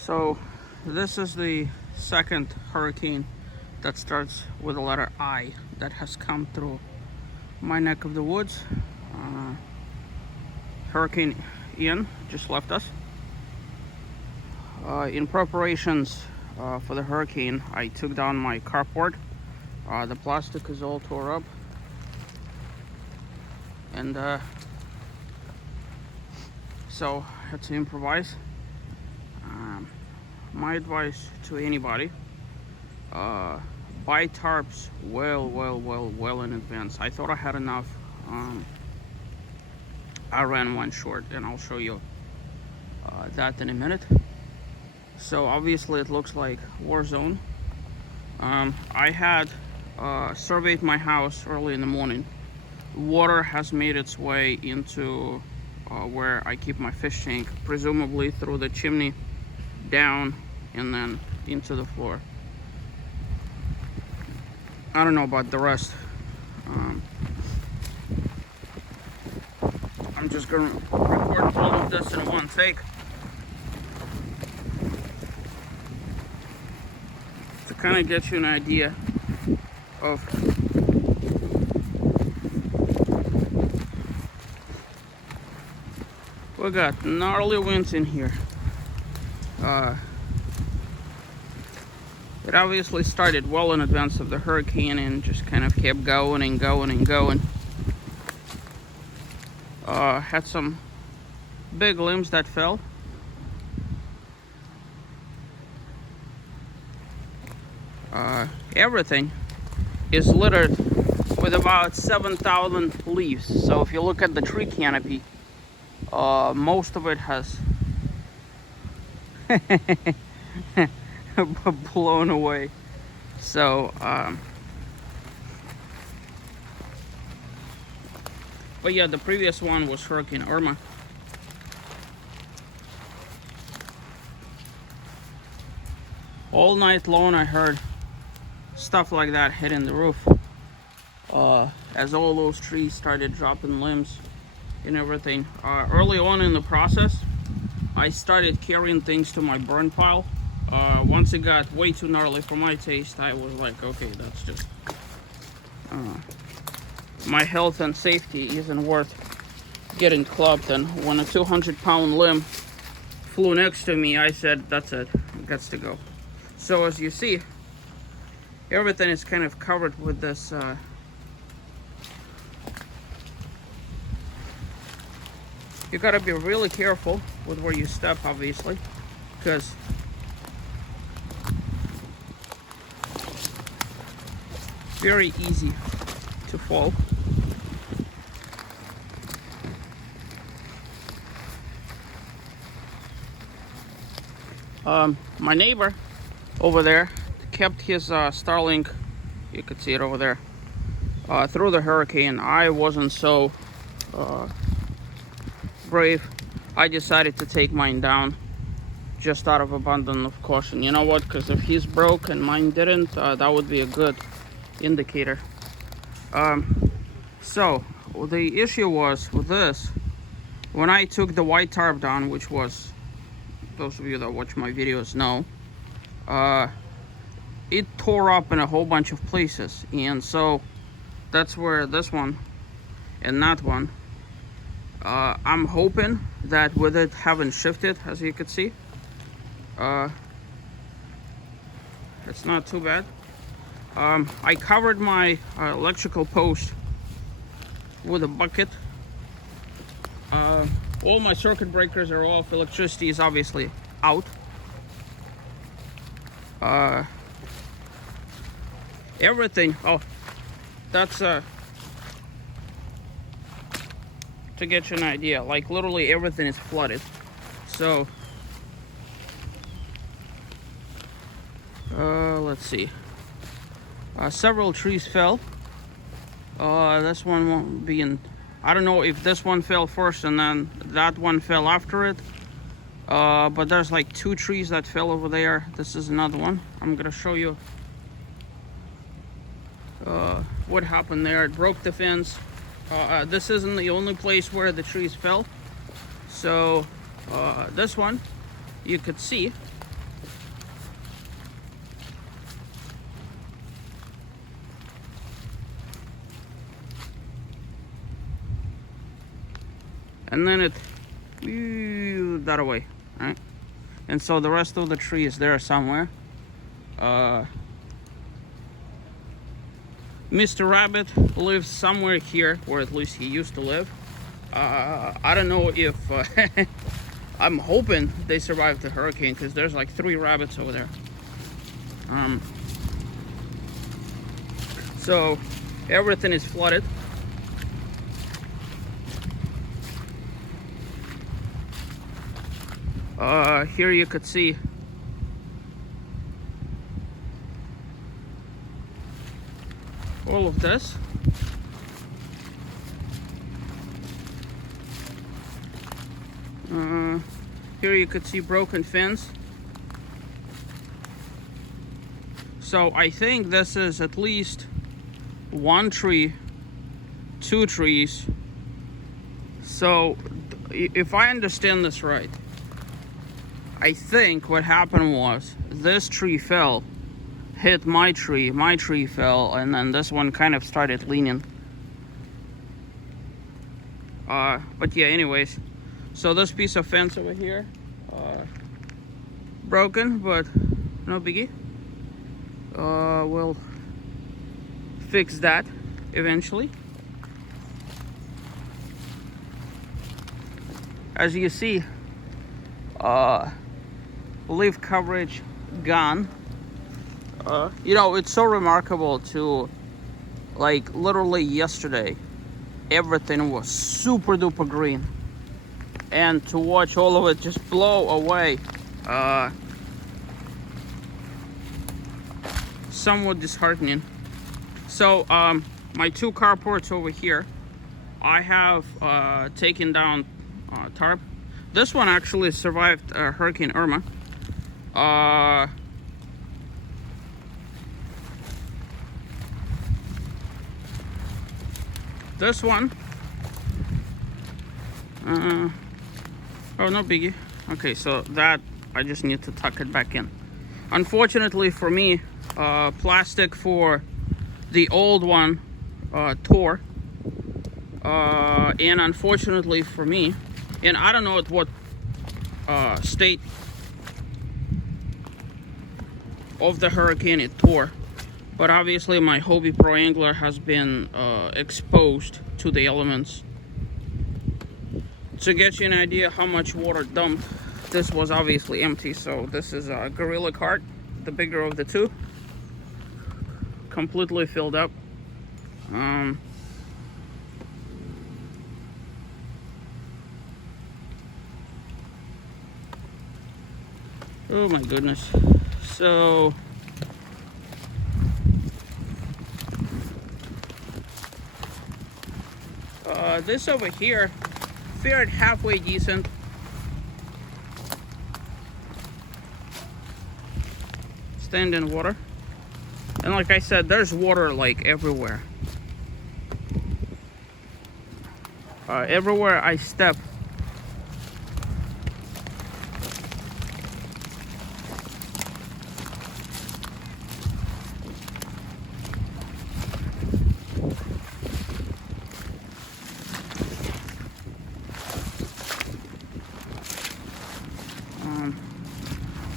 So this is the second hurricane that starts with the letter I that has come through my neck of the woods. Hurricane Ian just left us. In preparations for the hurricane, I took down my carport. The plastic is all tore up, and so I had to improvise. My advice to anybody, buy tarps well in advance. I thought I had enough. I ran one short, and I'll show you that in a minute. So obviously it looks like war zone. I had surveyed my house early in the morning. Water has made its way into where I keep my fish tank, presumably through the chimney down and then into the floor. I don't know about the rest. I'm just gonna record all of this in one take to kind of get you an idea of we got gnarly winds in here. It obviously started well in advance of the hurricane and just kind of kept going and going and going. Had some big limbs that fell. Everything is littered with about 7,000 leaves. So if you look at the tree canopy, most of it has blown away. So but yeah, the previous one was Hurricane Irma. All night long I heard stuff like that hitting the roof, as all those trees started dropping limbs and everything. Early on in the process, I started carrying things to my burn pile. Once it got way too gnarly for my taste, I was like, okay, that's just my health and safety isn't worth getting clubbed. And when a 200-pound limb flew next to me, I said, that's it, it gets to go. So as you see, everything is kind of covered with this you gotta be really careful with where you step, obviously, because very easy to fall. My neighbor over there kept his Starlink, you could see it over there, through the hurricane. I wasn't so brave. I decided to take mine down just out of abundance of caution. You know what? Because if his broke and mine didn't, that would be a good indicator. So the issue was with this, when I took the white tarp down, which was, those of you that watch my videos know, it tore up in a whole bunch of places, and so that's where this one and that one, I'm hoping that with it having shifted, as you could see, it's not too bad. I covered my electrical post with a bucket. All my circuit breakers are off. Electricity is obviously out. Everything. Oh, that's to get you an idea. Like literally everything is flooded. So let's see. Several trees fell. This one won't be in. I don't know if this one fell first and then that one fell after it. But there's like 2 trees that fell over there. This is another one. I'm gonna show you what happened there. It broke the fence. This isn't the only place where the trees fell. So this one, you could see and then it that away, right? And so the rest of the tree is there somewhere. Mr. Rabbit lives somewhere here, or at least he used to live. I don't know if I'm hoping they survived the hurricane, because there's like 3 rabbits over there. So everything is flooded. Here you could see all of this. Here you could see broken fence. So I think this is at least 1 tree, 2 trees. So if I understand this right, I think what happened was this tree fell, hit my tree fell, and then this one kind of started leaning. But yeah, anyways, so this piece of fence over here, broken, but no biggie. We'll fix that eventually. As you see, leaf coverage gone. You know, it's so remarkable to, like, literally yesterday everything was super duper green, and to watch all of it just blow away, somewhat disheartening. So my 2 carports over here, I have taken down tarp. This one actually survived Hurricane Irma. This one, oh, no biggie. Okay, so that I just need to tuck it back in. Unfortunately for me, plastic for the old one tore, and unfortunately for me, and I don't know at what state of the hurricane it tore, but obviously my Hobie Pro Angler has been exposed to the elements. To get you an idea how much water dumped, this was obviously empty. So this is a Gorilla cart, the bigger of the 2, completely filled up. Oh my goodness. So this over here fared halfway decent. Stand in water, and like I said, there's water like everywhere. Everywhere I step,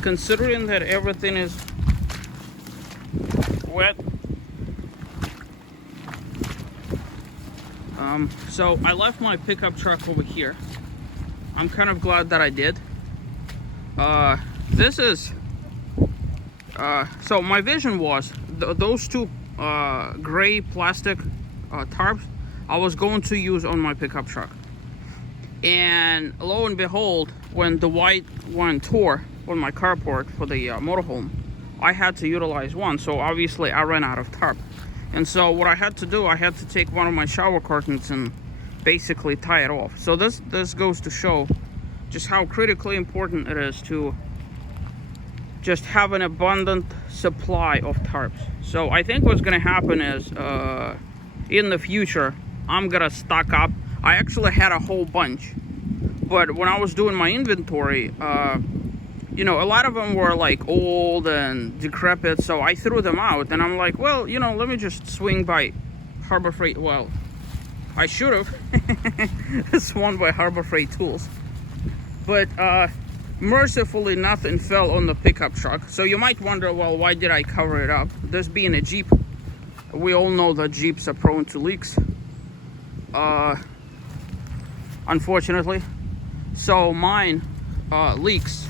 considering that everything is wet. So I left my pickup truck over here. I'm kind of glad that I did. This is so my vision was those 2 gray plastic tarps I was going to use on my pickup truck, and lo and behold, when the white one tore on my carport for the motorhome, I had to utilize one. So obviously I ran out of tarp, and so what I had to do, I had to take one of my shower curtains and basically tie it off. So this goes to show just how critically important it is to just have an abundant supply of tarps. So I think what's gonna happen is in the future I'm gonna stock up. I actually had a whole bunch, but when I was doing my inventory, you know, a lot of them were like old and decrepit, so I threw them out, and I'm like, well, you know, let me just swing by Harbor Freight. Well, I should have swung by Harbor Freight Tools, but mercifully nothing fell on the pickup truck. So you might wonder, well, why did I cover it up? This being a Jeep, we all know that Jeeps are prone to leaks, unfortunately. So mine leaks,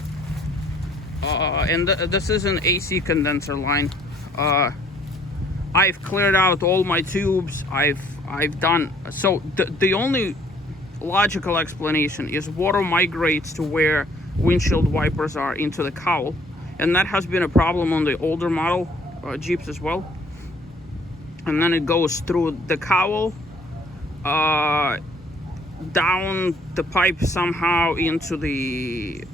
and this is an AC condenser line. I've cleared out all my tubes. I've done so. The only logical explanation is water migrates to where windshield wipers are, into the cowl, and that has been a problem on the older model Jeeps as well. And then it goes through the cowl, down the pipe somehow into the,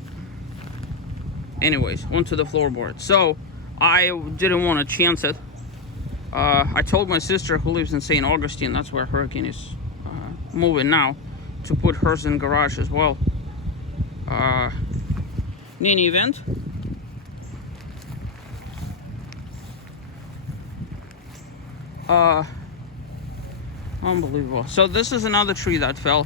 onto the floorboard. So I didn't want to chance it. I told my sister, who lives in St. Augustine, that's where Hurricane is moving now, to put hers in garage as well. In any event, unbelievable. So this is another tree that fell.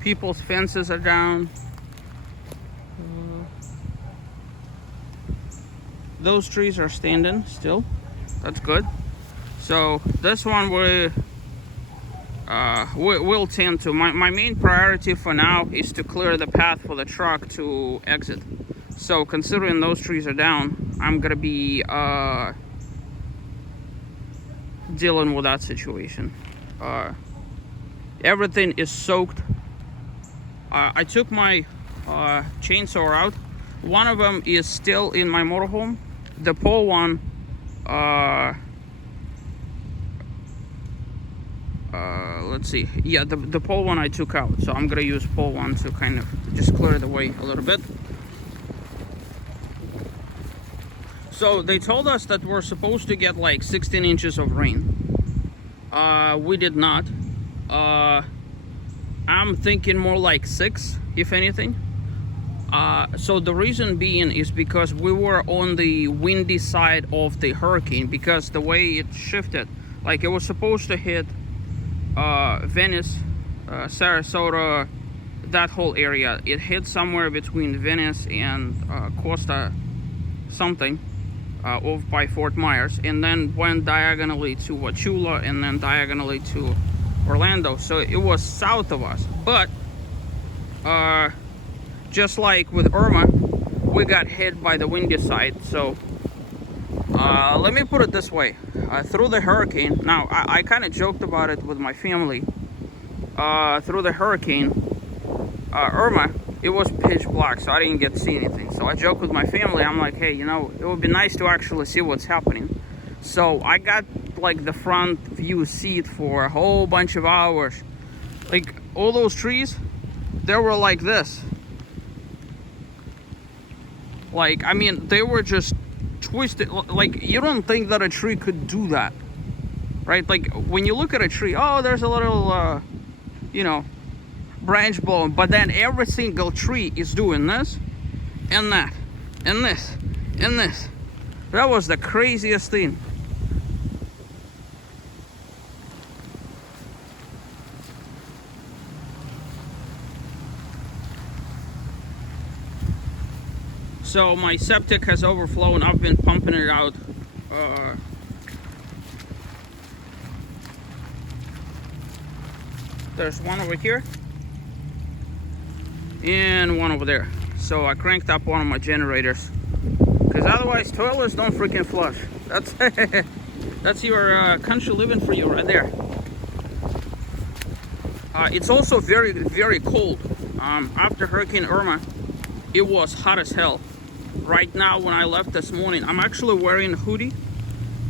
People's fences are down. Those trees are standing still. That's good. So this one we'll tend to. My main priority for now is to clear the path for the truck to exit. So considering those trees are down, I'm gonna be dealing with that situation. Everything is soaked. I took my chainsaw out. One of them is still in my motorhome. The pole one, let's see. Yeah, the pole one I took out. So I'm gonna use pole one to kind of just clear the way a little bit. So they told us that we're supposed to get like 16 inches of rain. We did not. I'm thinking more like 6, if anything. So the reason being is because we were on the windy side of the hurricane, because the way it shifted, like it was supposed to hit Venice, Sarasota, that whole area. It hit somewhere between Venice and Costa something, off by Fort Myers, and then went diagonally to Wachula, and then diagonally to Orlando. So it was south of us. But just like with Irma, we got hit by the windy side. So let me put it this way. Through the hurricane, now I kind of joked about it with my family. Through the hurricane, Irma, it was pitch black, so I didn't get to see anything. So I joked with my family. I'm like, hey, you know, it would be nice to actually see what's happening. So I got like the front view seat for a whole bunch of hours. Like all those trees, they were like this. Like, I mean, they were just twisted. Like, you don't think that a tree could do that, right? Like when you look at a tree, oh, there's a little, you know, branch blowing, but then every single tree is doing this and that and this and this. That was the craziest thing. So my septic has overflown. I've been pumping it out. There's one over here and one over there. So I cranked up one of my generators, because otherwise toilets don't freaking flush. That's your country living for you right there. It's also very, very cold. After Hurricane Irma, it was hot as hell. Right now, when I left this morning, I'm actually wearing a hoodie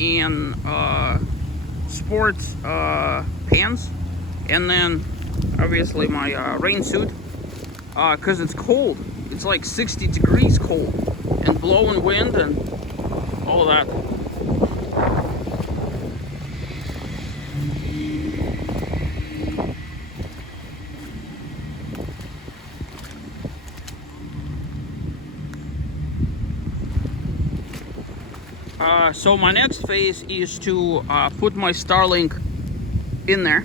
and sports pants, and then obviously my rain suit, because it's cold. It's like 60 degrees cold and blowing wind and all that. So my next phase is to put my Starlink in there,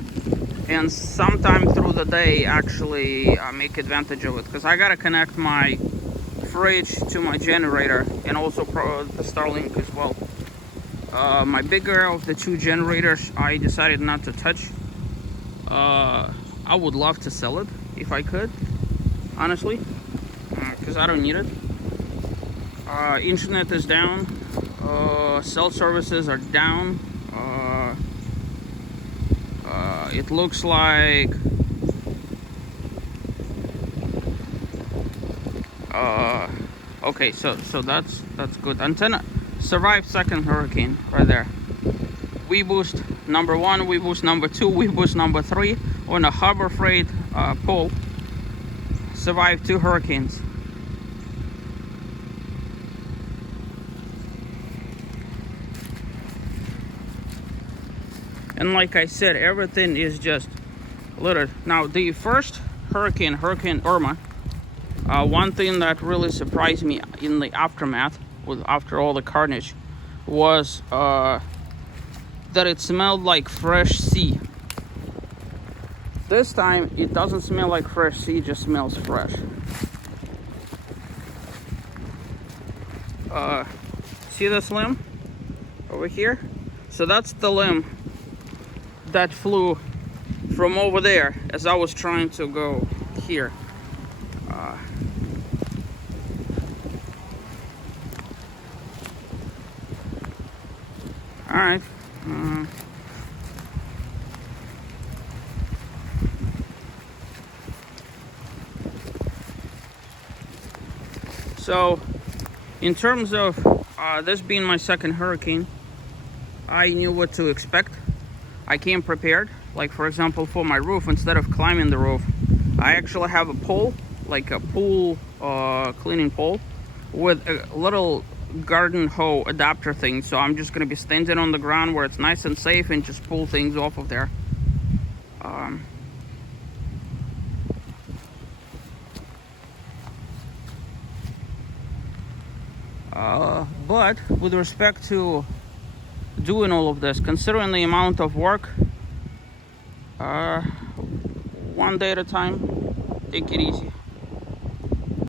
and sometime through the day actually make advantage of it, because I gotta connect my fridge to my generator and also the Starlink as well. My bigger of the two generators I decided not to touch. I would love to sell it if I could, honestly, because I don't need it. Internet is down, cell services are down. It looks like okay, so that's good. Antenna survived second hurricane right there. We boost number 1, we boost number 2, we boost number 3 on a Harbor Freight pole. Survived 2 hurricanes. And like I said, everything is just littered. Now, the first hurricane, Hurricane Irma, one thing that really surprised me in the aftermath, after all the carnage, was that it smelled like fresh sea. This time, it doesn't smell like fresh sea, it just smells fresh. See this limb over here? So that's the limb that flew from over there as I was trying to go here. All right. So, in terms of this being my second hurricane, I knew what to expect. I came prepared. Like, for example, for my roof, instead of climbing the roof, I actually have a pole, like a pool cleaning pole, with a little garden hoe adapter thing. So I'm just going to be standing on the ground where it's nice and safe and just pull things off of there. But with respect to doing all of this, considering the amount of work, one day at a time, take it easy.